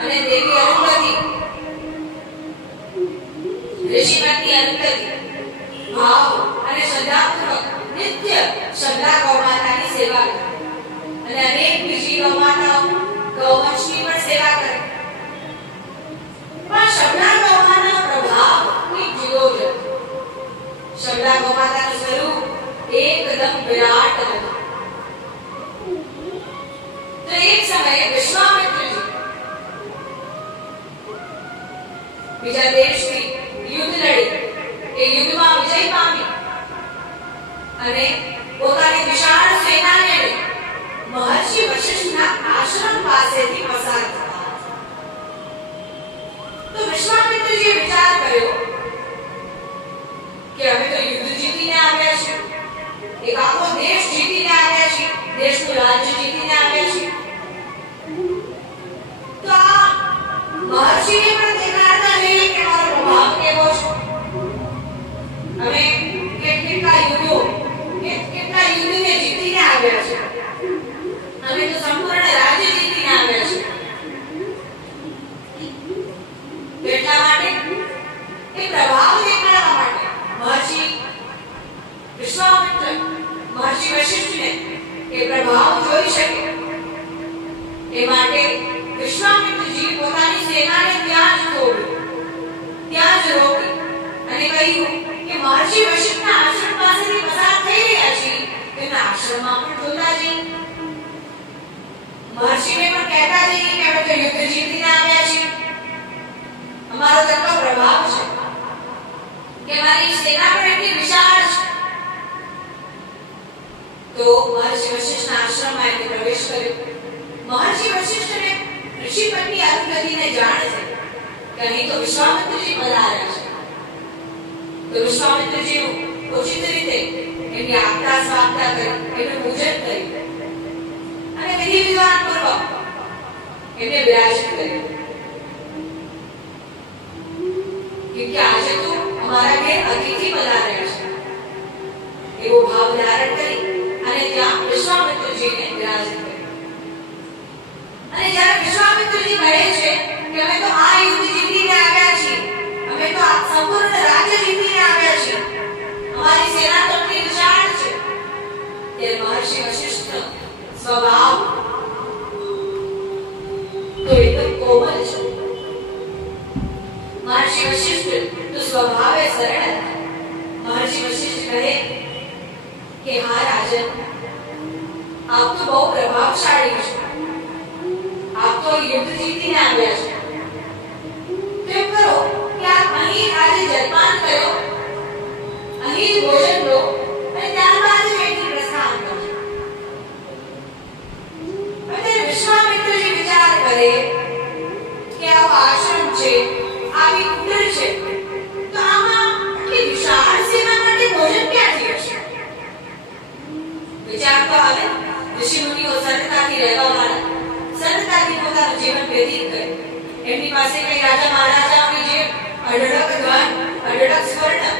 અને દેવી અરુંધતી ઋષિમતી અરુંધતી ભાવ અને શ્રદ્ધાપૂર્વક નિત્ય શ્રદ્ધા ગૌમાતાની સેવા કરે અને અનેક બીજી ગૌમાતાઓ ગૌવંશની પણ સેવા કરે. પણ શબના ગૌમાતાનો પ્રભાવ એક જુદો જ હતો. શબના ગૌમાતાનું સ્વરૂપ એકદમ વિરાટ હતું. તો એક સમયે વિશ્વામિત્રજી બીજા દેશથી યુદ્ધ લડી એ યુદ્ધમાં વિજય પામી અને પોતાની વિશાળ સેનાને લઈ મહર્ષિ વશિષ્ઠના આશ્રમ પાસેથી પસાર થતા. તો વિશ્વામિત્રજીએ વિચાર કર્યો કે અમે તો યુદ્ધ જીતીને આવ્યા છીએ, એક આખો દેશ જીતીને આવ્યા છીએ, દેશનું રાજ્ય જીતીને આવ્યા છીએ. તો આ મહર્ષિને પણ દેખાડતા જઈએ કે મારો પ્રભાવ કેવો છે. અમે કેટલા યુદ્ધને જીતીને આવ્યા છે. અમે તો સંપૂર્ણ રાજ્ય જીતીને આવ્યા છે. એટલા માટે એ પ્રભાવ દેખાડવા માટે મહર્ષિ વિશ્વામિત્ર મહર્ષિ વશિષ્ઠને એ પ્રભાવ જોઈ શકે એ માટે વિશ્વામિત્રજી પોતાની સેનાને ત્યાં જ છોડી, ત્યાં જ રોકી અને કહ્યું કે મહર્ષિ વશિષ્ઠના આશ્રમ પાસેથી પસાર થઈ રહ્યા છીએ, તેના આશ્રમમાં પણ જોતા જઈએ, મહર્ષિને પણ કહેતા જઈએ કે અમે તો યુદ્ધ જીતીને આવ્યા છીએ, અમારો કેટલો પ્રભાવ છે કે મારી સેના પણ એટલી વિશાળ છે. તો મહર્ષિ વશિષ્ઠના આશ્રમમાં એમને પ્રવેશ કર્યો. મહર્ષિ વશિષ્ઠને ઋષિપત્ની અરુંધતીને જાણ છે કે અહીં તો વિશ્વામિત્રજી પધાર્યા છે. તો વિશ્વામિત્રજીનું ઉચિત રીતે એમની આગતા સ્વાગતા કરી, એમનું પૂજન કરી અને વિધિ વિધાન પૂર્વક એમને વિરાજિત કર્યું. કે આજે તો અમારા ઘેર અતિથિ પધાર્યા છે એવો ભાવ ધારણ કરી અને ત્યાં વિશ્વામિત્રજીને વિરાજિત કર્યા. અને જ્યારે વિશ્વામિત્રજી કહે છે કે અમે તો આ યુદ્ધ જીતીને આવ્યા છીએ, અમે તો આ સંપૂર્ણ રાજ્ય જીતીને આવ્યા છીએ, અમારી સેના તો એટલી વિશાળ છે, ત્યારે મહર્ષિ વશિષ્ઠનો સ્વભાવ તો એકદમ કોમળ છે. મહર્ષિ વશિષ્ઠ તો સ્વભાવે સરળ. મહર્ષિ વશિષ્ઠ કહે કે હા રાજન, આપ તો બહુ પ્રભાવશાળી છો, આપ તો યુદ્ધ જીતીને આવ્યા છો, તેમ કરો કે આપ અહીં આજે જલપાન કરો, અહીં જ ભોજન લો અને ત્યારબાદ જ અહીંથી પ્રસ્થાન કરજો. અને વિશ્વામિત્રજી વિચાર કરે કે આવો આશ્રમ છે, આવી કુટીર છે, તો આમાં આટલી વિશાળ સેના માટે ભોજન ક્યાંથી હશે? વિચાર તો આવે. ઋષિ મુનિઓ સરળતાથી રહેવા વાળા, સરળતાથી પોતાનું જીવન વ્યતીત કરે. એમની પાસે કઈ રાજા મહારાજાઓની જે અઢળક ધન, અઢળક સ્વર્ણ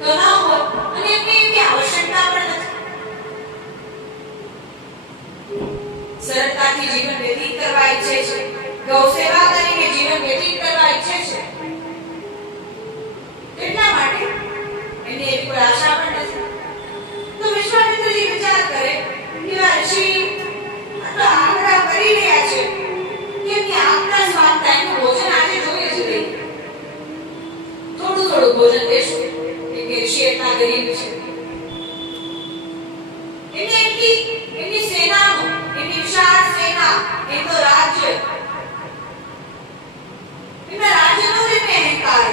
તો ન હોય અને એમની એવી આવશ્યકતા પણ નથી. સરળતાથી જીવન વ્યતીત કરવા ઈચ્છે છે, ગૌ સેવા કરીને જીવન વ્યતીત કરવા ઈચ્છે છે. એટલા માટે એમની એવી કોઈ આશા પણ નથી. તો વિશ્વામિત્રજી વિચાર કરે કે આ ઋષિ આગ્રહ કરી રહ્યા છે કે એમની આગતા સ્વાગતા એનું ભોજન આજે જોઈએ જ નહીં, થોડું થોડું ભોજન દેશું, કે ઋષિ એટલા ગરીબ છે. એમની સેનાનો, એમની વિશાળ સેના, એ તો રાજ્ય, એમના રાજ્યનો જ એમને અહંકાર.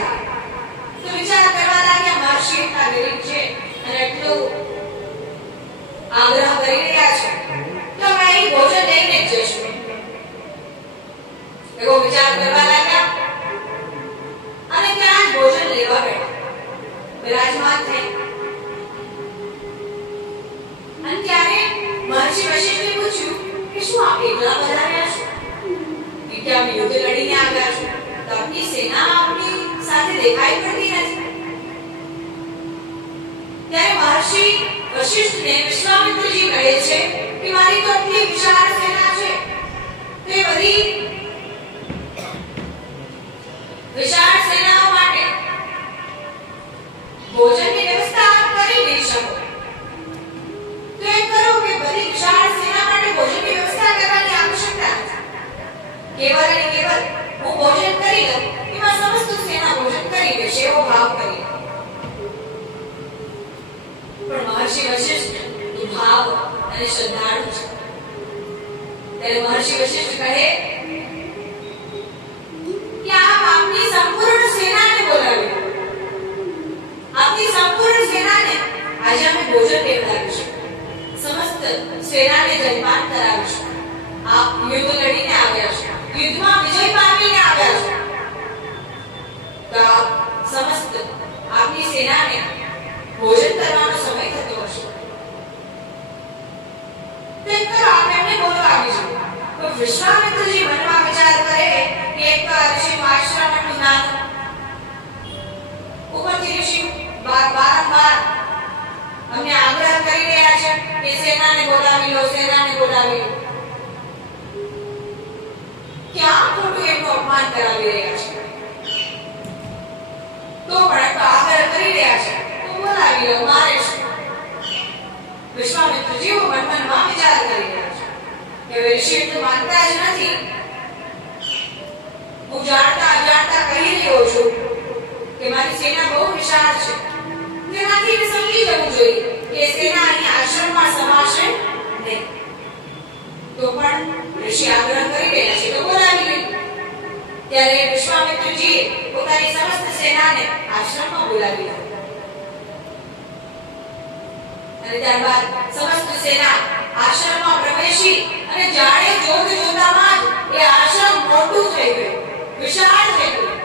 તો વિચાર કરવા લાગ્યા મહર્ષિ એટલા ગરીબ છે અને એટલું આગ્રહ કરી રહ્યા છે, તો અમે અહીં ભોજન લઈને જ જઈશું એવો વિચાર કરવા લાગ્યા અને ત્યાં જ ભોજન લેવા બેઠા, વિરાજમાન થઈ. અને ત્યારે મહર્ષિ વશિષ્ઠે પૂછ્યું કે શું આપ એકલા પધાર્યા છો? કે અમે યુદ્ધ લડીને આવ્યા છો, તો આપની સેના આપની સાથે દેખાઈ પડતી નથી. ત્યારે મહર્ષિ વશિષ્ઠને વિશ્વામિત્રજી કહે છે કે મારી તો આટલી વિશાળ સેના છે, ત્યારે મહર્ષિ વશિષ્ઠ કહે કે આપ આપની સંપૂર્ણ સેનાને બોલાવી, આપની સંપૂર્ણ સેનાને આજે અમે ભોજન દેવડાવીશું, સમસ્ત સેનાને જલપાન કરાવીશું. આપ યુદ્ધ લડીને આવ્યા છો, યુદ્ધમાં વિજય પામીને આવ્યા છો, તો આપ સમસ્ત આપની સેનાને ભોજન કરવાનો સમય થતો હશે. તો આપણે એમને બોલવા આવીશું. તો વિશ્વામિત્રજી મનમાં વિચાર કરે કે એક તો ઋષિનું આશ્રમ આટલું નાનું, ઉપરથી ઋષિ વારંવાર અમને આગ્રહ કરી રહ્યા છે કે સેનાને બોલાવી લો, સેનાને બોલાવી લો. ક્યાં ખોટું એમનું અપમાન કરાવી રહ્યા છે, તો પણ આગ્રહ કરી રહ્યા છે તો બોલાવી લો, મારે શું. વિશ્વામિત્રજી મનમાં વિચાર કરી રહ્યા છે કે ઋષિ તો માનતા જ નથી. હું જાણતા અજાણતા કહી રહ્યો છું કે મારી સેના બહુ વિશાળ છે, તેનાથી મેં સમજી જવું જોઈએ કે સેના અહીં આશ્રમમાં સમાશે નહીં. તો પણ ઋષિ આગ્રહ કરી રહ્યા છે તો બોલાવી લે. ત્યારે વિશ્વામિત્રજી પોતાની સમસ્ત સેનાને આશ્રમમાં બોલાવી લે અને ત્યારબાદ સમસ્ત સેના આશ્રમમાં પ્રવેશી અને જાણે જોત જોતામાં જ એ આશ્રમ મોટું થઈ ગયું, વિશાળ થઈ ગયું.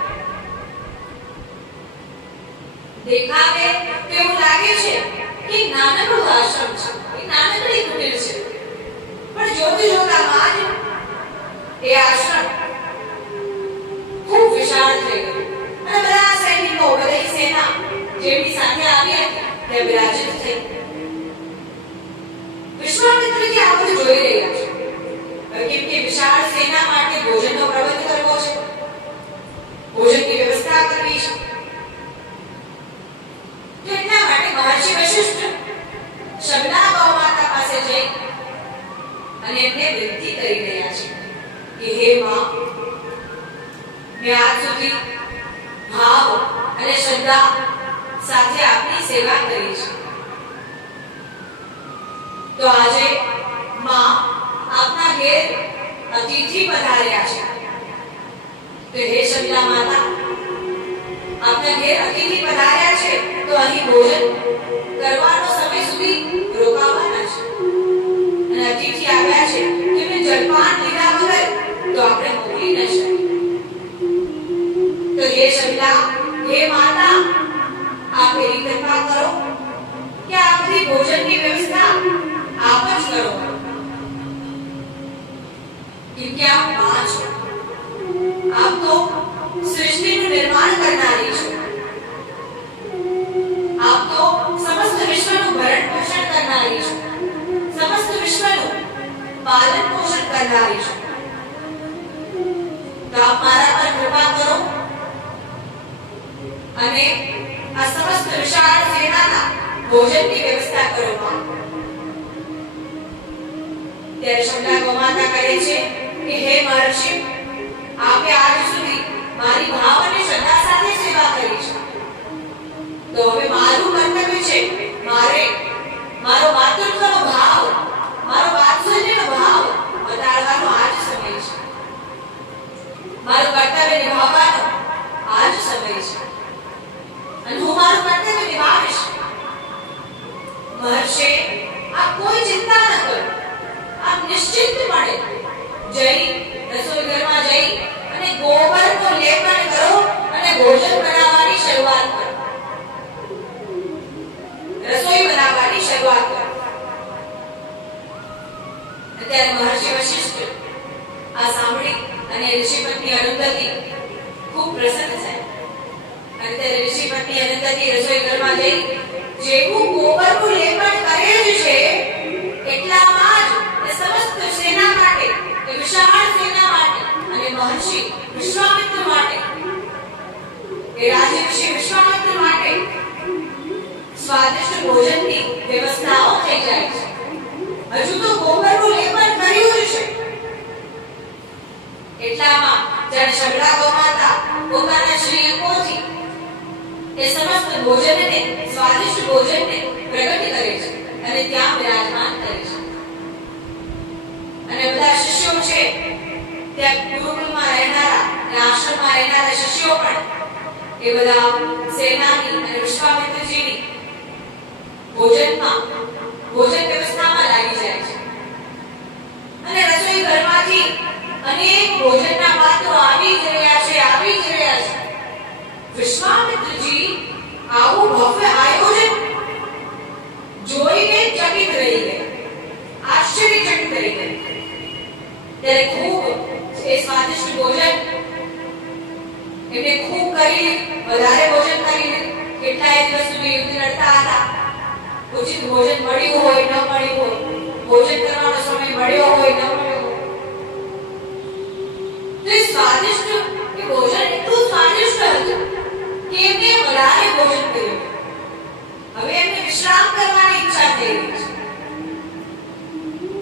દેખાવે તેવું લાગે છે કે નાનકડું આશ્રમ છે, એક નાનકડી કુટીર છે, પણ જોત જોતામાં જ એ આશ્રમ ખૂબ વિશાળ થઈ ગયું અને બધા સૈનિકો, બધી સેના જેમની સાથે આવી હતી તે વિરાજિત થઈ. વિશ્વામિત્રજી આ બધું જોઈ રહ્યા છે, કેમ કે વિશાળ સેના માટે ભોજનનો પ્રબંધ કરવો છે, ભોજનની વ્યવસ્થા કરવી છે. તો એટલા માટે મહર્ષિ વશિષ્ઠ શબના ગૌમાતા પાસે જઈ અને એમને વિનંતી કરી રહ્યા છે કે હે માં, મેં આજ સુધી ભાવ અને શ્રદ્ધા સાથે આપની સેવા કરી છે, તો આજે માં આપના ઘેર અતિથિ પધાર્યા છે. તો હે શબના માતા, આપના ઘેર અતિથિ પધાર્યા છે તો અહીં ભોજન કરવાનો સમય સુધી રોકાવાના છે. અને અતિથિ આવ્યા છે તેમને જલપાન લીધા વગર તો આપણે મોકલી ન શકીએ. તો હે શબના, હે માતા, આપ એવી કૃપા કરો કે આ બધી ભોજનની વ્યવસ્થા આપ જ કરો. કેમકે આપ માં છો, આપ તો સૃષ્ટિનું નિર્માણ કરનારી છો, આપ તો સમસ્ત વિશ્વનું ભરણ પોષણ કરનારી છો, સમસ્ત વિશ્વનું પાલન પોષણ કરનારી છો. તો આપ મારા પર કૃપા કરો અને આ સમસ્ત વિશાળ સેનાના ભોજનની વ્યવસ્થા કરો માં. ત્યારે શબના ગૌમાતા કહે છે કે હે મહર્ષિ, આપે આજ સુધી મારી ભાવ અને શ્રદ્ધા સાથે સેવા કરી છે, તો હવે મારું કર્તવ્ય છે, મારો માતૃત્વનો ભાવ, મારો વાત્સલ્યનો ભાવ બતાડવાનો આજ સમય છે, મારું કર્તવ્ય નિભાવવાનો આજ સમય છે અને હું મારું કર્તવ્ય નિભાવીશ. મહર્ષિ, આપ કોઈ ચિંતા ન કરો, આપ નિશ્ચિંતપણે જઈ રસોઈ ઘરમાં જઈ અને ગોબરનો લેપન કરો અને ભોજન બનાવવાની શરૂઆત કરો, રસોઈ બનાવવાની શરૂઆત કરો. ત્યારે મહર્ષિ વશિષ્ઠ આ સાંભળી અને ઋષિપત્ની અરુંધતી ખૂબ પ્રસન્ન થાય અને ત્યારે ઋષિપત્ની અરુંધતી રસોઈ ઘરમાં જઈ જેવું ગોબરનું લેપન કરે જ છે એટલામાં જ સમસ્ત સેના માટે, વિશાળ સેના માટે અને મહર્ષિ વિશ્વામિત્ર માટે, એ રાજર્ષિ વિશ્વામિત્ર માટે સ્વાદિષ્ટ ભોજનની વ્યવસ્થાઓ થઈ જાય છે. હજુ તો ગોબરનું લેપન કર્યું જ છે. એટલામાં જાણે શબના ગૌમાતા પોતાના શ્રી અંગોથી એ સમસ્ત ભોજનને, સ્વાદિષ્ટ ભોજનને પ્રગટ કરે છે અને ત્યાં વિરાજમાન કરે છે. અને બધા શિષ્યો શિષ્યો છે, ત્યાં ગુરુકુળમાં રહેનારા અને આશ્રમમાં રહેનારા શિષ્યો પણ એ બધા સેનાની અને વિશ્વામિત્રજીની ભોજન વ્યવસ્થામાં લાગી જાય છે. અને રસોઈ ઘરમાંથી અનેક ભોજનના પાત્રો આવી જ રહ્યા છે. વિશ્વામિત્રજી આવું ભવ્ય આયોજન જોઈને ચકિત રહી ગયા, આશ્ચર્યચકિત રહી ગયા. ત્યારે ખૂબ એ સ્વાદિષ્ટ ભોજન એમને ખૂબ કરી, વધારે ભોજન કરી, કેટલાય દિવસ સુધી યુદ્ધ લડતા હતા. ઉચિત ભોજન મળ્યું હોય ન મળ્યું હોય, ભોજન કરવાનો સમય મળ્યો હોય ન મળ્યો હોય, તો સ્વાદિષ્ટ એ ભોજન એટલું સ્વાદિષ્ટ હતું કે એમને વધારે ભોજન કર્યું. હવે એમને વિશ્રામ કરવાની ઈચ્છા થઈ રહી છે.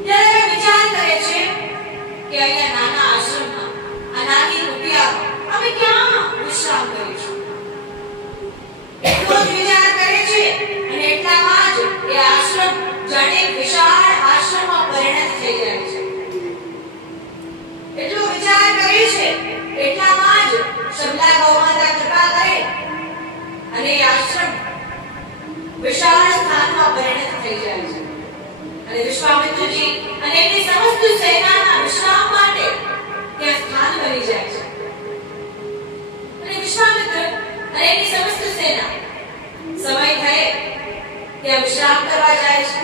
ત્યારે વિચાર કરે છે કે અહીંયા નાના આશ્રમમાં, આ નાની કુટિયામાં અમે ક્યાં વિશ્રામ કરીશું. એટલો જ વિચાર કરે છે અને એટલામાં જ એ આશ્રમ જાણે વિશાળ આશ્રમમાં પરિણત થઈ જાય છે. એટલો વિચાર કરે છે એટલામાં જ શબલા ગૌમાતા કૃપા કરે અને એ આશ્રમ વિશાળ સ્થાનમાં પરિણત થઈ જાય છે. અને વિશ્વામિત્રજી અને એની સમસ્ત સેનાના વિશ્રામ માટે ત્યાં સ્થાન બની જાય છે. અને વિશ્વામિત્ર અને એની સમસ્ત સેના સમય થાય ત્યાં વિશ્રામ કરવા જાય છે.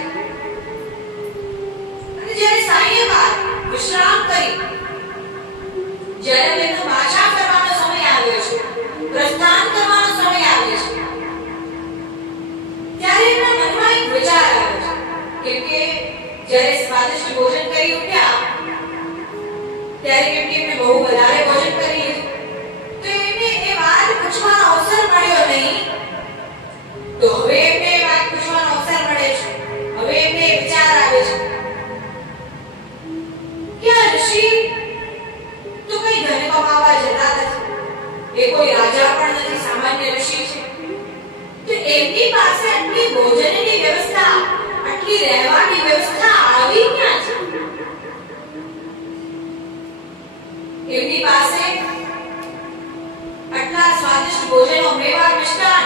અને જ્યારે સાંયકાળ વિશ્રામ કરી જ્યારે તેમનો પાછા કરવાનો સમય આવ્યો છે, પ્રસ્થાન કરવાનો સમય આવ્યો છે, ત્યારે એમના મનમાં એક વિચાર આવ્યો છે. કેમ કે જ્યારે સ્વાદિષ્ટ ભોજન કરી ઉઠ્યા ત્યારે કેમ કે એમને બહુ વધારે ભોજન કરી લીધું, તો એમને એ વાત પૂછવાનો અવસર મળ્યો નહીં. તો હવે એમને એ વાત પૂછવાનો અવસર મળે છે. હવે એમને વિચાર આવે છે કે આ ઋષિ તો કઈ ધન કમાવા જતા નથી, એ કોઈ રાજા પણ નથી, સામાન્ય ઋષિ છે. તો એમની પાસે આટલી ભોજનની વ્યવસ્થા, આટલી રહેવાની વ્યવસ્થા આવી ક્યાં છે? એમની પાસે આટલા સ્વાદિષ્ટ ભોજનો, મેવા, મિષ્ટાન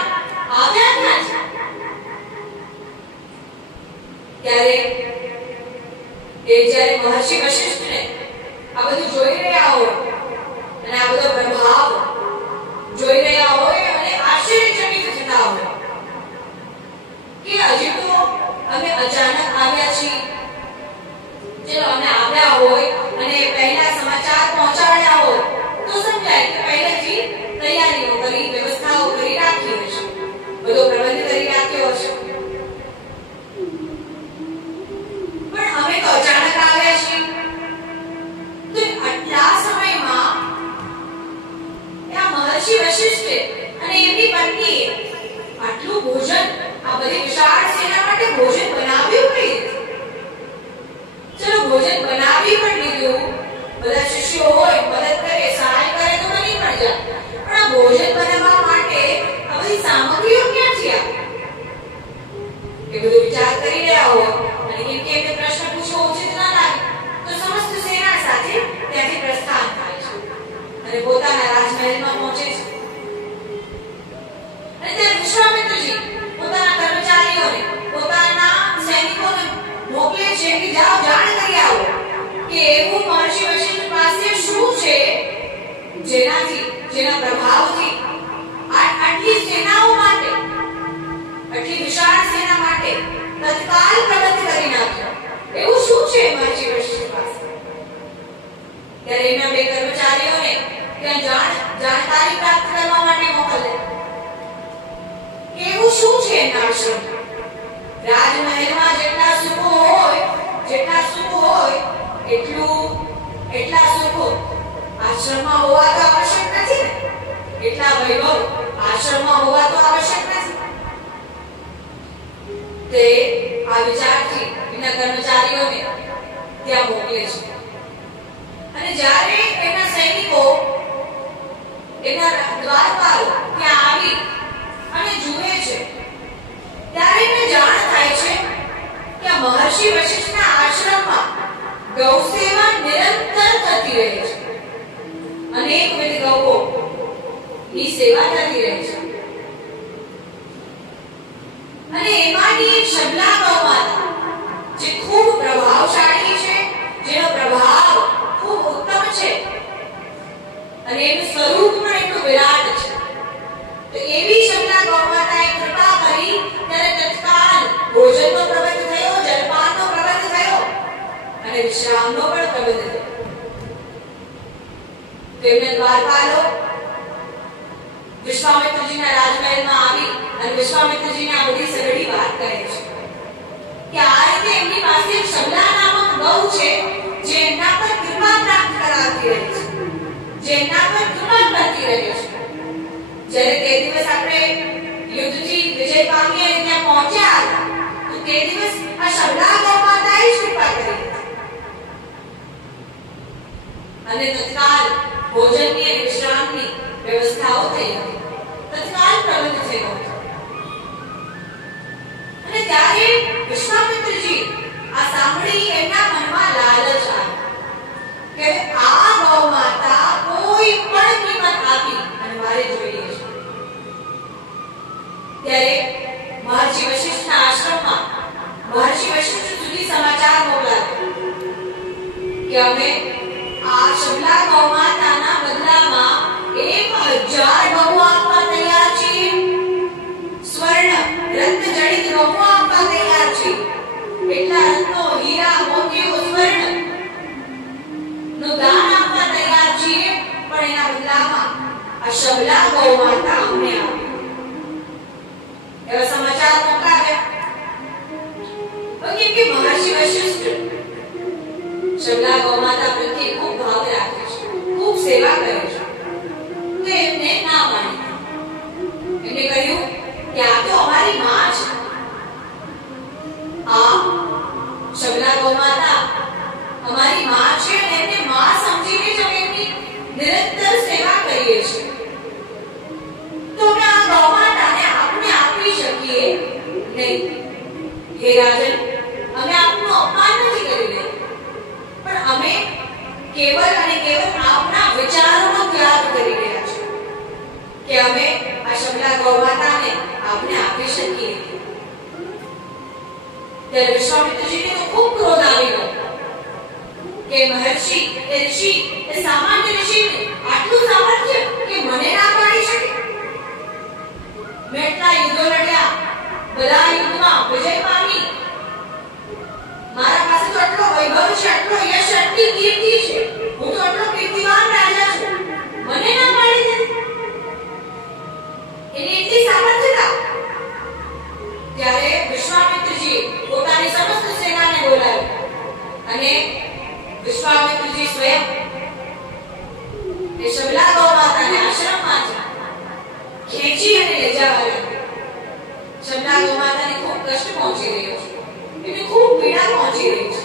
આવ્યા ક્યાં છે? ત્યારે જ્યારે મહર્ષિ વશિષ્ઠને આ બધું જોઈ રહ્યા હોય અને આ બધો પ્રભાવ જોઈ રહ્યા હોય અને આશ્ચર્યચકિત થતા હોય કે હજી તો અમે અચાનક આવ્યા છીએ, ચલો અમે આવ્યા હોય અને પહેલા સમાચાર પહોંચાડ્યા હોય તો સમજાય કે પહેલેથી તૈયારીઓ કરી, વ્યવસ્થાઓ કરી રાખી હશે, બધો પ્રબંધ કરી રાખ્યો હશે. પણ અમે તો અચાનક આવ્યા છીએ. તો આટલા સમયમાં આ મહર્ષિ વશિષ્ઠે અને એમની પત્નીએ આટલું ભોજન, આ બધી વિશાળ સેના માટે ભોજન બનાવ્યું કઈ રીતે? ચલો ભોજન બનાવી પણ લીધું, બધા શિષ્યો હોય મદદ કરે, સહાય કરે તો બની પણ જાય, પણ આ ભોજન બનાવવા માટે આ બધી સામગ્રીઓ ક્યાંથી આવી? એ બધું વિચાર કરી રહ્યા હોય અને કેમ કે એમને પ્રશ્ન પૂછવો ઉચિત ન લાગે તો સમસ્ત સેના સાથે ત્યાંથી પ્રસ્થાન થાય છે અને પોતાના રાજમહેલમાં પહોંચે છે. અને ત્યારે વિશ્વામિત્રજી પોતાના કર્મચારીઓને, પોતાના સૈનિકોને મોકલે છે કે જાઓ જાણ કરી આવો કે એવું મહર્ષિ વશિષ્ઠ પાસે શું છે જેના પ્રભાવથી આટલી સેનાઓ માટે, આટલી વિશાળ સેના માટે તત્કાલ પ્રબંધ કરી નાખ્યો. એવું શું છે મહર્ષિ વશિષ્ઠ પાસે? ત્યારે એમના બે કર્મચારીઓને ત્યાં જાણકારી પ્રાપ્ત કરવા માટે મોકલે. એવું શું છે એના આશ્રમ? રાજમહેલમાં જેટલા સુખો હોય એટલા સુખો આશ્રમમાં હોવા તો આવશ્યક નથી ને, એટલા વૈભવ આશ્રમમાં હોવા તો આવશ્યક નથી. તે આ વિચારથી એના કર્મચારીઓને ત્યાં મોકલે છે. અને જ્યારે એના સૈનિકો, એના દ્વારપાલો ત્યાં આવી અને જુએ છે ત્યારે એને જાણ થાય છે કે મહર્ષિ વશિષ્ઠના આશ્રમમાં ગૌ સેવા નિરંતર કરતી રહે છે, અનેકવિધ ગૌઓ ની સેવા કરતી રહે છે. અને એમાંની એક શબલા ગૌ માતા જે ખૂબ પ્રભાવશાળી છે, જેનો પ્રભાવ ખૂબ ઉત્તમ છે અને એનું સ્વરૂપ પણ એટલું વિરાટ છે. તો એવી શબલા ગૌ માતાએ કૃપા કરી ત્યારે તત્કાલ ભોજનનો પ્રબંધ થયો, જલપાનનો પ્રબંધ થયો અને વિશ્રામનો પણ પ્રબંધ થયો. તેમને દ્વારપાલો વિશ્વામિત્રજીના રાજમહેલમાં આવી અને વિશ્વામિત્રજીને આ બધી સગળી વાત કહે છે કે આ રીતે એમની પાસે એક શબલા નામક ગૌ છે જે એમના પર કૃપા પ્રાપ્ત કરાવતી રહે છે, જે એમના પર કૃપા કરતી રહે છે. જ્યારે તે દિવસ આપણે યુદ્ધથી વિજય પામી અને ત્યાં પહોંચ્યા તો તે દિવસ આ શબલા ગૌ માતાએ જ કૃપા કરી અને તત્કાલ ભોજનની અને વિશ્રામની વ્યવસ્થાઓ થઈ હતી, તત્કાલ પ્રબંધ થયો હતો. અને ત્યારે વિશ્વામિત્રજી આ સાંભળી એમના મનમાં લાલચ આવી કે આ ગૌ માતા કોઈ પણ કિંમત આપી અને મારે જોઈએ છે. ત્યારે મહર્ષિ વશિષ્ઠના આશ્રમમાં મહર્ષિ વશિષ્ઠ સુધી સમાચાર મોકલાયા કે અમે આ શબલા ગૌ માતાના બદલામાં 1000 ગૌ આપવા તૈયાર છીએ, સ્વર્ણ રત્ન જડિત ગૌ આપવા તૈયાર છીએ. એટલા રત્નો, હીરા, મોતીઓ, સ્વર્ણ નું દાન આપવા તૈયાર છીએ, પણ એના બદલામાં આ શબલા ગૌ માતા અમને આપે. એવા સમાચાર મોકલાવ્યા. કેમ કે મહર્ષિ વશિષ્ઠ શબલા ગૌ માતા પ્રત્યે ખૂબ ભાવ રાખે છે, ખૂબ સેવા કરે છે. તો એમને ના માની, એમને કહ્યું કે આ તો અમારી માં છે, આ શબલા ગૌ માતા અમારી માં છે અને એમને માં સમજીને જ અમે એમની નિરંતર સેવા કરીએ છીએ. તો અમે આ ગૌ માતાને આપણે આપી શકીએ નહીં. હે રાજન, અમે આપનું અપમાન નથી કરી રહ્યા, પણ અમે કેવળ અને કેવળ આપના વિચારોનો ત્યાગ કરી રહ્યા છીએ કે અમે આ શબલા ગૌ માતાને આપને આપી શકીએ. ત્યારે વિશ્વામિત્રજીને તો ખૂબ ક્રોધ આવી ગયો કે મહર્ષિ, એ ઋષિ, એ સામાન્ય ઋષિને આટલું સામર્થ્ય કે મને ના પાડી શકે. મેં એટલા યુદ્ધો લડ્યા, બધા યુદ્ધમાં વિજય પામી, મારા પાસે તો આટલો વૈભવ છે, આટલો યશ, આટલી કીર્તિ છે, હું તો આટલો કીર્તિવાન રાજા છું, મને ના પાડી દે. એની એટલી સામર્થ્યતા. ત્યારે વિશ્વામિત્રજી પોતાની સમસ્ત સેનાને બોલાવી અને વિશ્વામિત્રજી સ્વયં એ શબલા ગૌ માતાને આશ્રમમાં ખેંચી અને લઈ જવા લાગ્યા. શબલા ગૌ માતાને ખૂબ કષ્ટ પહોંચી રહ્યો છે, એને ખૂબ પીડા પહોંચી રહી છે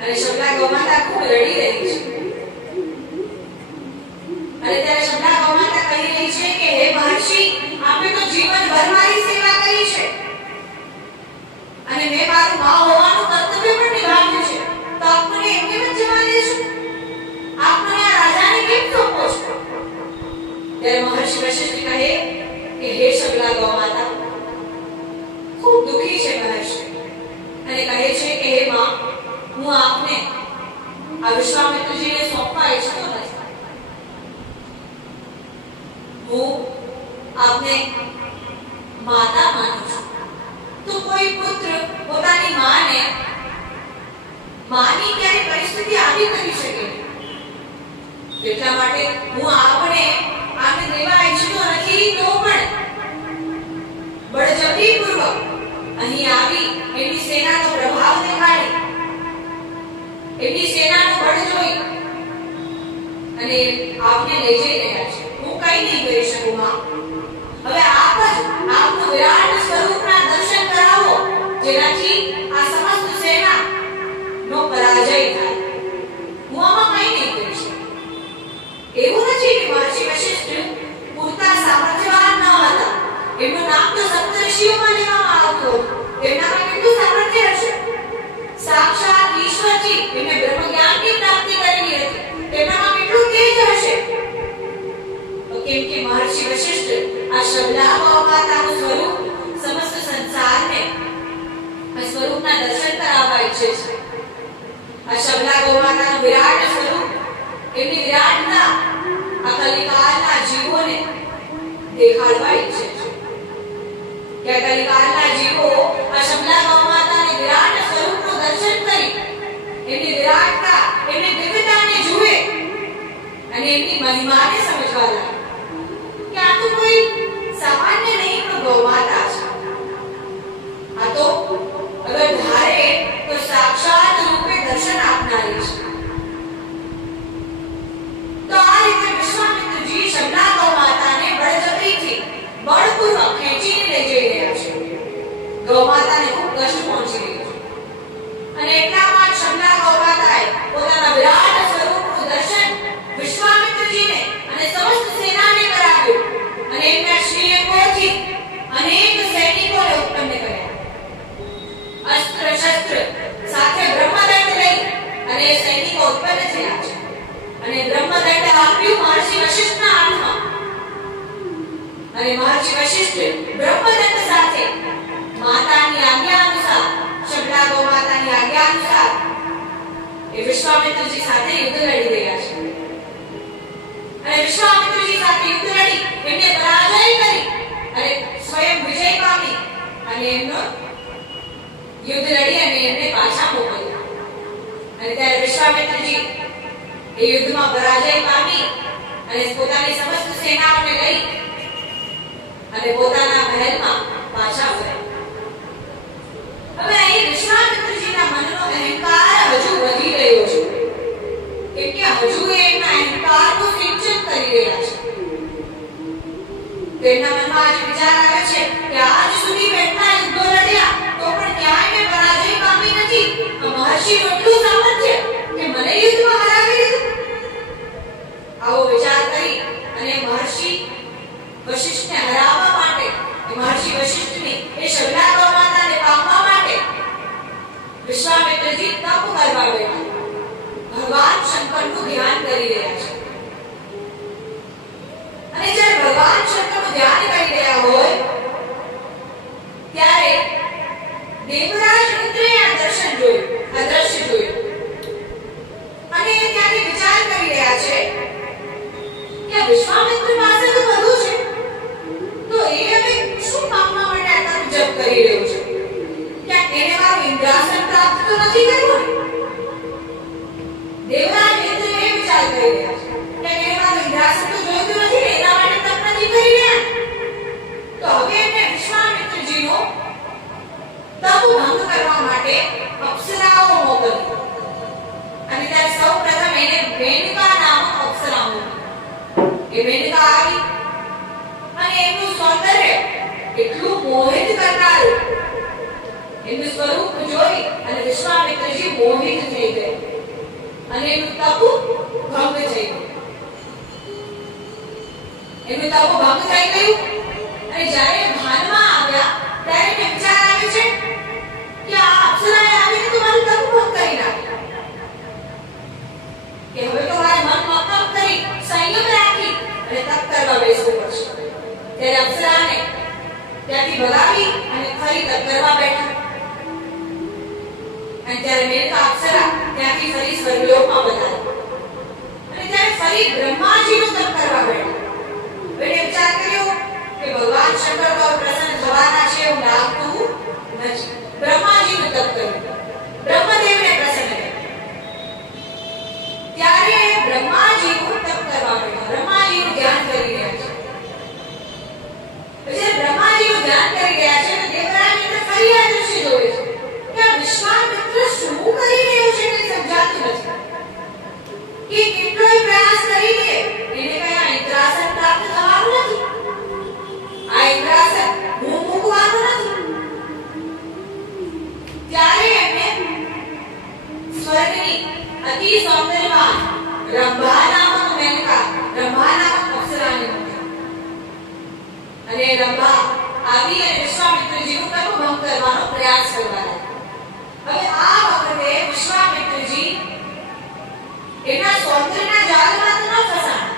અને શબલા ગૌ માતા ખૂબ રડી રહી છે. અને ત્યારે શબલા ગૌ માતા કહી રહી છે કે હે મહર્ષિ, આપે તો જીવનભર મારી સેવા કરી છે અને મેં મારું માં હોવાનું કર્તવ્ય પણ નિભાવ્યું છે, તો આપને એમ કેમ જવા દેશો? આપને આ રાજાને કેમ સોંપો છો? ત્યારે મહર્ષિ વશિષ્ઠ કહે કે હે શબલા ગૌ માતા, ખૂબ દુખી છે મહર્ષિ અને કહે છે કે હે માં, હું આપને આ વિશ્વામિત્રજીને સોંપવા ઈચ્છતો નથી. હું આપને માતા માનું છું. તો કોઈ પુત્ર પોતાની માને માની ક્યારે પરિસ્થિતિ આવી કરી શકે? એટલા માટે હું આપને દેવા ઈચ્છતો નથી, તો પણ બળજબરીપૂર્વક અહીં આવી એમની સેનાનો પ્રભાવ દેખાડી, એમની સેનાનું બળ જોઈ અને આપને લઈ જઈ રહ્યા છે. હું કઈ નહીં કરી શકું માં. હવે આપ જ આપનું વિરાટ સ્વરૂપના દર્શન કરાવો, જેનાથી આ સમસ્ત સેના નો પરાજય થાય. હું આમાં કઈ નહીં કરી શકું. એવું નથી કે મહર્ષિ વશિષ્ઠ પૂરતા સામર્થ્યવાન ન હતા. એમનું નામ તો સપ્તર્ષિઓમાં લેવામાં આવતું હતું. તેમનામાં કેટલું સામર્થ્ય હશે? સાક્ષાત ઈશ્વરજી એમને બ્રહ્મ જ્ઞાનની પ્રાપ્તિ માતાનું સ્વરૂપ સમસ્ત સંસારને આ સ્વરૂપના દર્શન કરાવવા ઈચ્છે છે. આ શબલા ગૌ માતાનું વિરાટ સ્વરૂપ, એમની વિરાટતા આ કલિકાળના જીવોને દેખાડવા ઈચ્છે છે કે આ કલિકાળના જીવો આ શબલા ગૌ માતાની વિરાટ સ્વરૂપનું દર્શન કરી એમની વિરાટતા, એમની દિવ્યતાને જુએ અને એમની મહિમાને સમજવા લાગે કે આ તો કોઈ સામાન્ય નહીં, પણ ગૌ માતા છે. આ તો અગર ધારે તો સાક્ષાત રૂપે દર્શન આપનારી છે. તો આ રીતે વિશ્વામિત્રજી શબલા ગૌ માતાને બળજબરીથી બળપૂર્વક ખેંચીને લઈ જઈ રહ્યા છે. ગૌ માતાને ખૂબ કષ્ટ પહોંચી રહ્યું છે અને એટલામાં જ શબલા ગૌ માતાએ પોતાના વિરાટ સ્વરૂપનું દર્શન વિશ્વામિત્રજીને અને સમસ્ત સેનાને કરાવ્યું અને એમના શ્રીઅંગોથી અનેક સૈનિકોને ઉત્પન્ન કર્યા. અસ્ત્ર શસ્ત્ર સાથે બ્રહ્મદંડ લઈ અને સૈનિકો ઉત્પન્ન થયા છે અને બ્રહ્મદંડ આપ્યું મહર્ષિ વશિષ્ઠના હાથમાં અને મહર્ષિ વશિષ્ઠ બ્રહ્મદંડ સાથે માતાની આજ્ઞા અનુસાર, શબલા ગૌ માતાની આજ્ઞા અનુસાર એ વિશ્વામિત્રજી સાથે યુદ્ધ લડી રહ્યા છે અને વિશ્વામિત્રજી સાથે યુદ્ધ લડી એમને પરાજય કરી અને સ્વયં વિજય પામી અને એમનો યુદ્ધ લડી અને એમને પાછા મોકલ્યા. અને ત્યારે વિશ્વામિત્રજી એ યુદ્ધમાં પરાજય પામી અને પોતાની સમસ્ત સેનાઓને લઈ અને પોતાના મહેલમાં પાછા ફર્યા. હવે અહીં વિશ્વામિત્રજીના મનનો અહંકાર હજુ વધી રહ્યો છે, કેમ કે હજુ એમના અહંકારનું સિંચન કરી રહ્યા છે. તેમના મનમાં આજે વિચાર આવે છે કે આજ સુધી બેઠા યુદ્ધો લડ્યા તો પણ ક્યાંય મેં પરાજય પામી નથી. આ મહર્ષિનું એટલું સામર્થ્ય કે મને યુદ્ધમાં હરાવી દીધું. આવો વિચાર કરી અને મહર્ષિ વશિષ્ઠને હરાવવા માટે, મહર્ષિ વશિષ્ઠની એ શબલા ગૌ માતાને પામવા માટે વિશ્વામિત્રજી તપ કરવા બેઠા. ભગવાન શંકરનું ધ્યાન કરી રહ્યા છે અને જ્યારે ભગવાન શંકરનું ધ્યાન કરી રહ્યા હોય ત્યારે દેવરાજ ઇન્દ્રએ આ દર્શન જોયું, આ દ્રશ્ય જોયું અને ત્યાંથી વિચાર કરી રહ્યા છે કે વિશ્વામિત્ર પાસે તો બધું છે, તો એ હવે શું પામવા માટે આટલું જપ કરી રહ્યો છે? ક્યાંક એને મારું ઇન્દ્રાસન પ્રાપ્ત તો નથી કર્યું ને? દેવરાજ ઇન્દ્ર એ વિચાર કરી રહ્યા છે કે એને મારું ઇન્દ્રાસન તો જોઈતું નથી ને, એના માટે તપ નથી કરી રહ્યા. તો હવે એમને વિશ્વામિત્રજીનો તપ ભંગ કરવા માટે અપ્સરાઓ મોકલી અને ત્યારે સૌપ્રથમ એને મેનકા નામક અપ્સરા મોકલી. એ મેનકા આવી અને એમનું સૌંદર્ય એટલું મોહિત કરનારું, એમનું સ્વરૂપ જોઈ અને વિશ્વામિત્રજી મોહિત થઈ ગયા અને એમનું તપ ભંગ થઈ ગયું. એમનું તપ ભંગ થઈ ગયું અને જ્યારે ભાનમાં આવ્યા ત્યારે એને વિચાર આવે છે કે આ અપ્સરાએ આવીને તો મારું તપ ભંગ કરી નાખ્યું, કે હવે તો મારે મન મક્કમ કરી સંયમ રાખી અને તપ કરવા બેસવું પડશે. ત્યારે અપ્સરાને ત્યાંથી ભગાવી અને ફરી તપ કરવા બેઠા. અને ત્યારે મેનકા અપ્સરા ત્યાંથી ફરી સ્વર્ગલોકમાં પધારી અને ત્યારે ફરી બ્રહ્માજીનું તપ કરવા બેઠા. એને વિચાર કર્યો કે ભગવાન શંકર તો પ્રસન્ન થવાના છે એવું લાગતું નથી. બ્રહ્માજીનું તપ કર્યું, બ્રહ્મદેવને પ્રસન્ન કર્યા. ત્યારે બ્રહ્માજીનું તપ કરવા બેઠા, બ્રહ્માજીનું ધ્યાન કરી રહ્યા છે. પછી બ્રહ્માજીનું ધ્યાન કરી રહ્યા છે તો દેવરાજ ઇન્દ્ર ફરી આ દૃશ્ય જોવે છે કે આ વિશ્વામિત્ર શું કરી રહ્યો છે તે સમજાતું નથી. કે કેટલોય પ્રયાસ કરી લે એને કઈ આ ઇન્દ્રાસન પ્રાપ્ત થવાનું નથી. આ ઇન્દ્રાસન હું મૂકવાનું નથી. ત્યારે એમને સ્વર્ગની અતિ સૌંદર્યવાન રંભા નામક મેનકા, રંભા નામક અપ્સરાને મળ્યા અને રંભા આવી અને વિશ્વામિત્રજીનું તપ ભંગ કરવાનો પ્રયાસ કરવા લાગ્યા. હવે આ વખતે વિશ્વામિત્રજી એના સૌંદર્યના જાળમાં તો ન ફસાણા,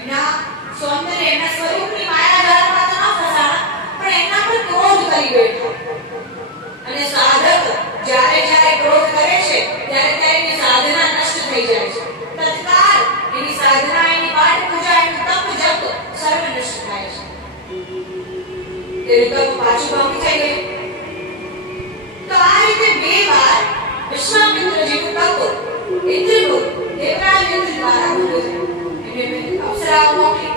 એના સૌંદર્ય, એના સ્વરૂપની માયા જાળમાં તો ન ફસાણા. બેઠા. અને સાધક જ્યારે જ્યારે ક્રોધ કરે છે ત્યારે ત્યારે એની સાધના નષ્ટ થઈ જાય છે. તત્કાળ એની સાધના, એની પાઠ પૂજા, એનું તપ જપ સર્વ નષ્ટ થાય છે. તેનું તપ પાછું ભાંગી થઈ ગયું. તો આ રીતે બે વાર વિશ્વામિત્રજીનું તપ ઇન્દ્રલોક દેવરાજ ઇન્દ્ર દ્વારા ભંગ થયું. એમને અપ્સરાઓ મોકલી.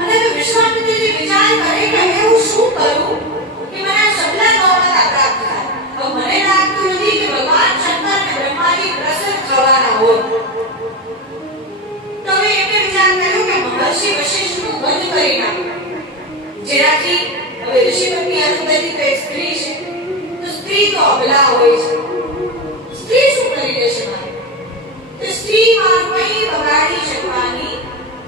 અને તો વિશ્વામિત્રજી વિચાર કરે કે હું શું કરું કે મને આ સબલા ગૌમાતા પ્રાપ્ત થાય. હવે મને લાગતું નથી કે ભગવાન શંકર અને બ્રહ્માજી પ્રસન્ન થવાના હોય. તો હવે એમને વિચાર કર્યો કે મહર્ષિ વશિષ્ઠનું વધ કરી નાખો, જેનાથી હવે ઋષિપત્ની અરુંધતી તો એક સ્ત્રી છે, તો સ્ત્રી તો અબલા હોય છે. સ્ત્રી શું કરી લેશે મારે? તો સ્ત્રી મારું કંઈ બગાડી શકવાની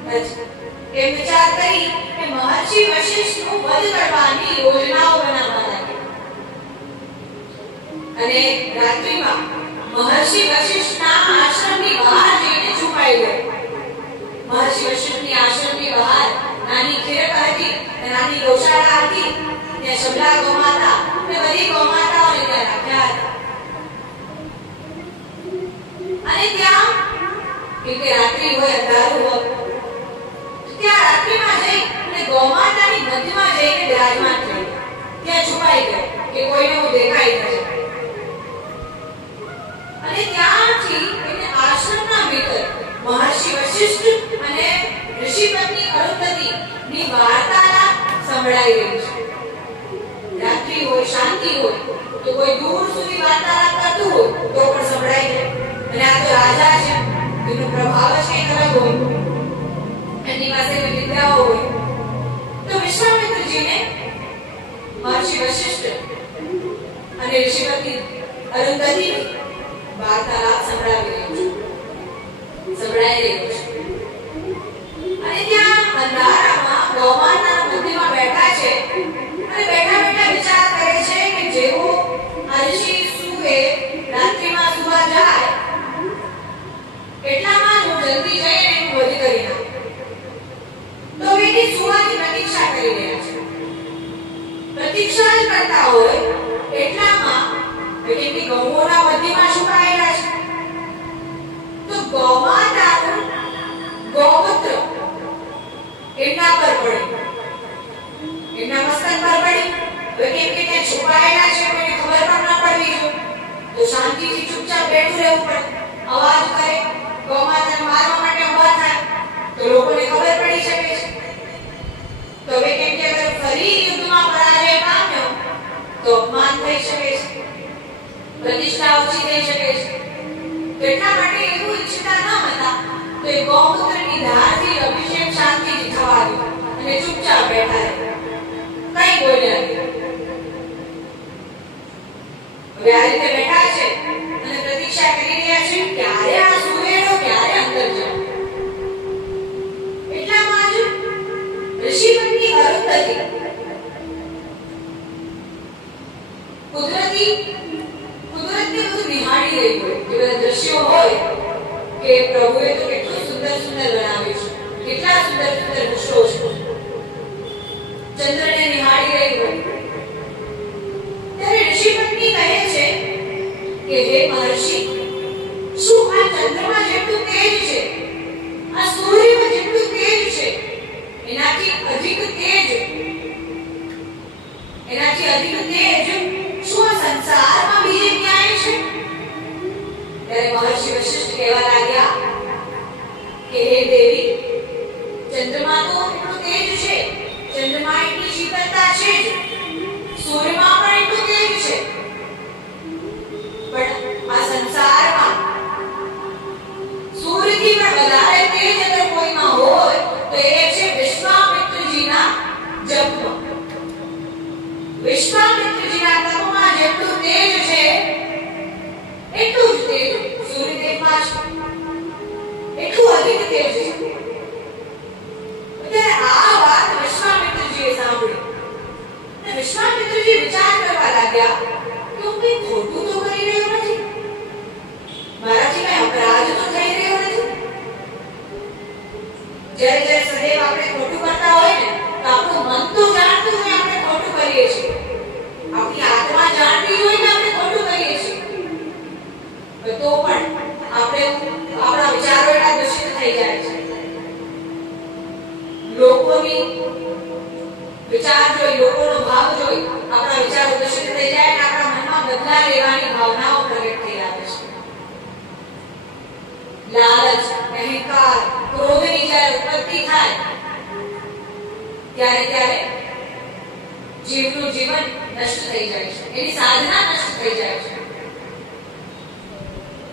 નથી. એ વિચાર કરી કે મહર્ષિ વશિષ્ઠનું વધ કરવાની યોજનાઓ બનાવવા લાગ્યા. અને રાત્રિમાં મહર્ષિ વશિષ્ઠના આશ્રમની બહાર જઈને છુપાઈ ગયો. મહર્ષિ વશિષ્ઠની આશ્રમની બહાર નાની ખીરક હતી, નાની ગૌશાળા હતી. ત્યાં શબલા ગૌમાતા અને બધી ગૌમાતાઓને ત્યાં રાખ્યા હતા. અને ત્યાં કે રાત્રિ હોય, અંધારું હોય, ત્યાં રાત્રિમાં જઈ અને ગૌમાતાની મધ્યમાં જઈને બિરાજમાન થઈ ત્યાં છુપાઈ ગયો કે કોઈને હું દેખાઈ ન જાય. અને ત્યાંથી એને આશ્રમના ભીતર મહર્ષિ વશિષ્ઠ અને ઋષિપત્ની અરુંધતી ની વાર્તાલાપ સંભળાઈ રહી છે. રાત્રિ હોય, શાંતિ હોય, તો કોઈ દૂર સુધી વાર્તાલાપ કરતું હોય તો પણ સંભળાઈ જાય. અને આ તો રાજા છે, એનો પ્રભાવ જ કંઈક અલગ હોય, એની પાસે વિદ્યાઓ હોય. તો વિશ્વામિત્રજીને મહર્ષિ વશિષ્ઠ અને ઋષિપતિ અરુંધતી વાર્તાલાપ સંભળાઈ રહ્યો છે. અને ત્યાં અંધારામાં ગૌમાતાના મધ્યમાં બેઠા છે અને બેઠા બેઠા વિચાર કરે છે કે જેવો આ ઋષિ સૂવે, રાત્રિમાં સુવા જાય એટલામાં હું જલ્દી જઈને એનું વધ કરી નાખું. તો એની સુવાની પ્રતીક્ષા કરી રહ્યા છે. પ્રતીક્ષા જ કરતા હોય એટલામાં કેટલી ગૌઓના મધ્યમાં છુપાયેલા છે. તો ગૌમાતાનું ગૌમૂત્ર એમના પર પડે, એમના મસ્તક પર પડી. હવે કેમ કે ત્યાં છુપાયેલા છે, કોઈને ખબર પણ ન પડવી જોઈએ, તો શાંતિથી ચૂપચાપ બેઠું રહેવું પડે. અવાજ કરે, ગૌમાતાને મારવા માટે ઊભા થાય તો લોકોને ખબર પડી શકે છે. તો હવે કેમ કે અગર ફરી યુદ્ધમાં પરાજય પામ્યો તો અપમાન થઈ શકે છે, પ્રતિષ્ઠા ઓછી થઈ શકે છે. એટલા માટે એવું ઈચ્છતા ન હતા તો એ ગૌમૂત્રની ધારથી અભિષેક શાંતિથી થવા દો અને ચૂપચાપ બેઠા રહે, કઈ બોલ્યા નહીં. હવે આ રીતે બેઠા છે અને પ્રતીક્ષા કરી રહ્યા છે ક્યારે આ સુવેડો, ક્યારે અંદર જાય. એટલામાં જ ઋષિપત્ની અરુંધતી કુદરતને બધું નિહાળી રહી હોય, એ બધા દ્રશ્યો હોય કે પ્રભુએ તો કેટલું સુંદર સુંદર બનાવ્યું છે, કેટલા સુંદર સુંદર વૃક્ષો છે. ચંદ્રને નિહાળી રહી હોય ત્યારે ઋષિપત્ની કહે છે કે હે મહર્ષિ, શું આ ચંદ્રમાં જેટલું તેજ છે, આ સૂર્યમાં જેટલું તેજ છે, એનાથી અધિક તેજ શું આ સંસારમાં બીજે ક્યાંય છે? ત્યારે મહર્ષિ વશિષ્ઠ કહેવા લાગ્યા કે હે દેવી, ચંદ્રમાં તો એટલું તેજ છે, ચંદ્રમાં એટલી શીતળતા છે જ, સૂર્યમાં પણ એટલું તેજ છે, પણ આ સંસારમાં સૂર્યથી પણ વધારે તેજ અગર કોઈમાં હોય તો એ છે વિશ્વામિત્રજીના જપમાં. વિશ્વામિત્રજીના તપમાં જેટલું તેજ છે એટલું જ તેજ સૂર્યદેવમાં છે, એટલું અધિક તેજ છે. ત્યારે આ વાત વિશ્વામિત્રજીએ સાંભળી અને વિશ્વામિત્રજી વિચાર તો પણ આપણે આપણા વિચારો એટલા દૂષિત થઈ જાય છે. લોકોની વિચાર જોઈ, લોકોનો ભાવ જોઈ આપણા વિચારો દૂષિત થઈ જાય અને આપણા મનમાં બદલા લેવાની ભાવનાઓ પ્રગટ થઈ આવે છે. લાલચ, અહંકાર, ક્રોધની જ્યારે ઉત્પત્તિ થાય ત્યારે જીવનું જીવન નષ્ટ થઈ જાય છે, એની સાધના નષ્ટ થઈ જાય છે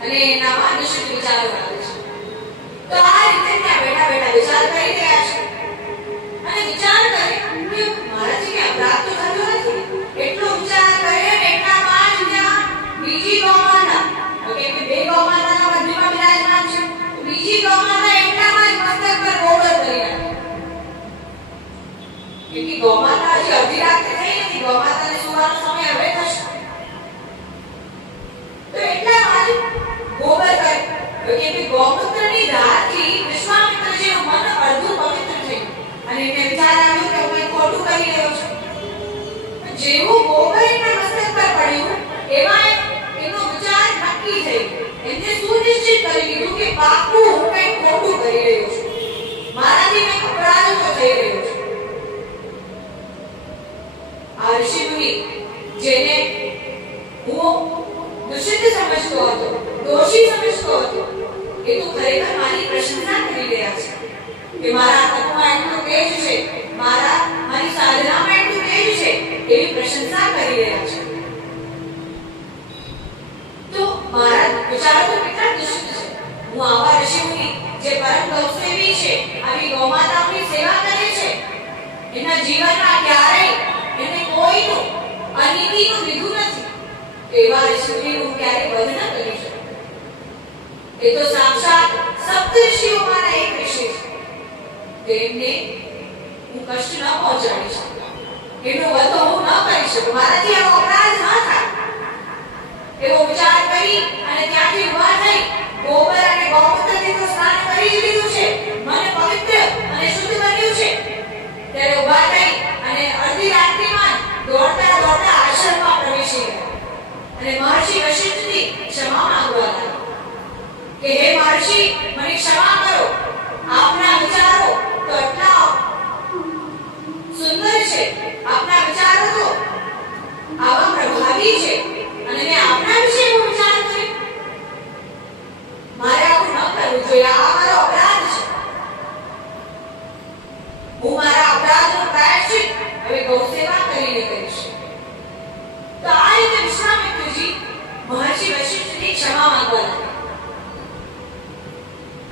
અને એનામાં દૂષિત વિચારો આવે છે. તો આ રીતે ત્યાં બેઠા બેઠા વિચાર કરી રહ્યા છે અને વિચાર કરે કે મારાથી કે અપરાધ તો થતો નથી. એટલો વિચાર કરે અને એટલામાં જ ત્યાં બીજી ગૌમાતા, કે બે ગૌમાતાના મધ્યમાં બિરાજમાન છે, બીજી ગૌમાતા એટલામાં જ મસ્તક પર ગોબર કરી નાખે. કે ગૌમાતા હજી અડધી રાત્રે થઈ નથી, ગૌમાતાને સુવાનો સમય હવે થશે. તો એટલામાં જ ગોબર કરે કે ગૌમૂત્રની ધારથી વિશ્વામિત્રજીનું મન અડધું પવિત્ર થયું અને એને વિચાર આવ્યો કે હું ખોટું કરી રહ્યો છું. જેવું ગોબર એના મસ્તક પર પડ્યું એમાં એનો વિચાર નક્કી થઈ ગયો. એને સુનિશ્ચિત કરી લીધું કે પાકું હું કંઈક ખોટું કરી રહ્યો છું, મારાથી કંઈક અપરાધ તો થઈ રહ્યો છે. આ ઋષિમુનિ જેને હું દૂષિત સમજતો હતો, દોષી સમજતો હતો, એ તો ખરેખર મારી પ્રશંસા કરી રહ્યા છે કે મારા તત્વમાં એટલું તેજ છે, મારી સાધનામાં એટલું તેજ છે, એવી પ્રશંસા કરી રહ્યા છે. તો મારા વિચારો તો કેટલા દૂષિત છે. હું આવા ઋષિમુનિ જે પરમ ગૌસેવી છે, આવી ગૌમાતાઓની સેવા કરે છે, એના જીવનમાં ક્યારેય એને કોઈનું અનિતિનું લીધું નથી, એવા ઋષિમુનિનું ક્યારેય વધ ન કરી શકે. એ તો સાક્ષાત સપ્તર્ષિઓમાંના એક ઋષિ છે. તેમને હું કષ્ટ ન પહોંચાડી શકું, એનો વધ હું ન કરી શકું, મારાથી આવો અપરાધ ન થાય એવો વિચાર કરી અને ત્યાંથી ઉભા થઈ ગોબર અને ગૌમૂત્રથી તો સ્નાન કરી જ લીધું છે, મન પવિત્ર અને શુદ્ધ બન્યું છે. ત્યારે ઉભા થઈ અને અડધી રાત્રિમાં દોડતા દોડતા આશ્રમમાં પ્રવેશી ગયા અને મહર્ષિ વશિષ્ઠથી ક્ષમા માંગવા લાગ્યા કે હે મહર્ષિ, મને ક્ષમા કરો, આપના વિચારો તો એટલા સુંદર છે, આપના વિચારો તો આવા પ્રભાવી છે અને મેં આપના વિશે એવો વિચાર કર્યો, મારે આવું ન કરવું જોઈએ, આ મારો અપરાધ છે. હું મારા અપરાધનું પ્રાયશ્ચિત હવે ગૌસેવા કરીને કરીશ. તો આ રીતે વિશ્વામિત્રજી મહર્ષિ વશિષ્ઠથી ક્ષમા માંગવા લાગ્યા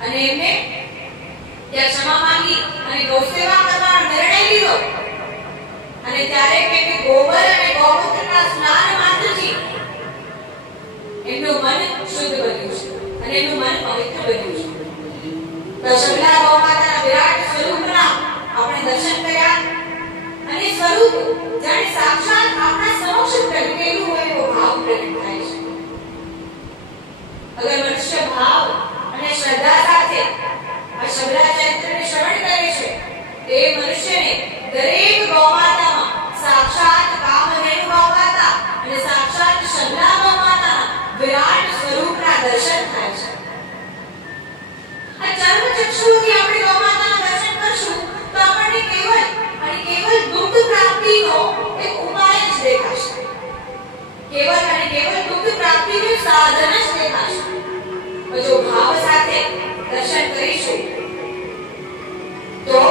અને એમને ત્યાં ક્ષમા માંગી અને ગૌસેવા કરવાનો નિર્ણય લીધો. અને ત્યારે કે ગોબર અને ગૌમૂત્રના સ્નાન માત્રથી એમનું મન શુદ્ધ બન્યું છે અને એનું મન પવિત્ર બન્યું છે. તો શબલા ગૌમાતાના વિરાટ સ્વરૂપના આપણે દર્શન કર્યા અને સ્વરૂપ જાણે સાક્ષાત આપણા સમક્ષ પ્રગટેલું હોય એવો ભાવ પ્રગટ થાય છે. અગર મનુષ્ય ભાવ અને શ્રદ્ધા સાથે આ શબલા ચરિત્રને શ્રવણ કરે છે, તે મનુષ્યને દરેક ગૌમાતામાં સાક્ષાત કામધેનુ ગૌમાતા અને સાક્ષાત શબલા ગૌમાતાના વિરાટ સ્વરૂપના દર્શન થાય છે. આ ચર્મચક્ષુઓથી આપણે ગૌમાતાના દર્શન કરશું તો આપણને કેવલ દુગ્ધ પ્રાપ્તિનો એક ઉપાય જ દેખાશે, કેવલ દુગ્ધ પ્રાપ્તિનું સાધન જ દેખાશે. જો ભાવ સાથે દર્શન કરીશું તો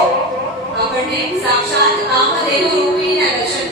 આપણને સાક્ષાત કામધેનુ રૂપીના દર્શન